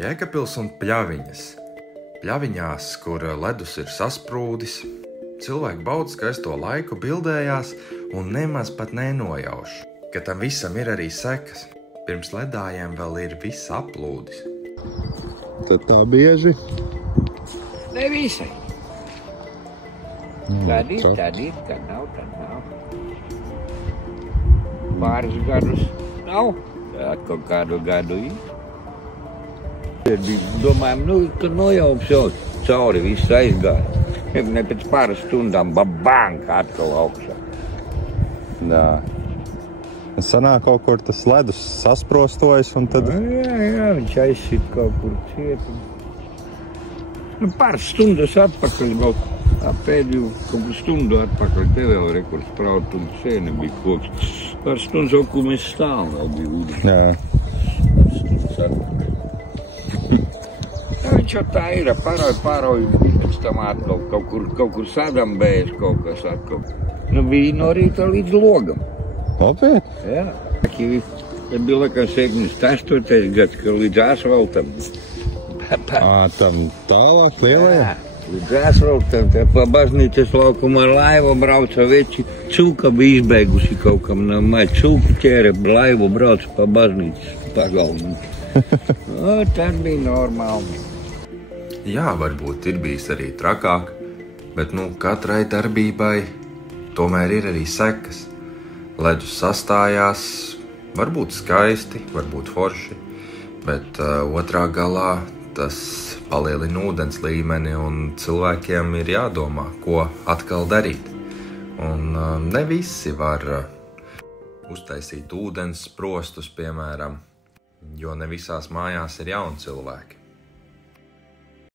Jēkabpils un Pļaviņas. Pļaviņās, kur ledus ir sasprūdis, cilvēki bauda skaisto laiku, bildējās un nemaz pat nenojauš, ka tam visam ir arī sekas. Pirms ledājiem vēl ir viss aplūdis. Tad tā bieži? Ne visai. Tad ir, tad nav. Pāris gadus nav, kaut kādu gadu ir. Domājam, ka nojaups jau cauri viss aizgāja. Ne pēc pāris stundām babang atkal augšā. Jā. Sanāk kaut kur tas ledus sasprostojas un tad... Jā, viņš aizsit kaut kur ciet. Pāris stundas atpakaļ, pēdējo kaut kur stundu atpakaļ, te vēl rekurs spraut un sēne bija koks. Pāris stundas jau, kur mēs stāvam, vēl bija ūdens. Jā. Jā, viņš jau tā ir, pārauj, pēc tam atkal kaut kur sadambējas kaut kas atkal. Bija no rīta līdz logam. Nopietni? Jā. Bija laikam 78. gads, ka līdz asfaltam. Tam tālāk lielajā? Jā, līdz asfaltam, pa baznīcas laukumā laiva brauca veči. Cūka bija izbeigusi kaut kam no māja. Cūku ķēra, laivu brauca pa baznīcas pagalmu. Tad bija normāli. Jā, varbūt ir bijis arī trakāk, bet katrai darbībai tomēr ir arī sekas. Ledus sastājās, varbūt skaisti, varbūt forši, bet otrā galā tas palielina ūdens līmeni un cilvēkiem ir jādomā, ko atkal darīt. Un ne visi var uztaisīt ūdens sprostus, piemēram, jo ne visās mājās ir jauni cilvēki.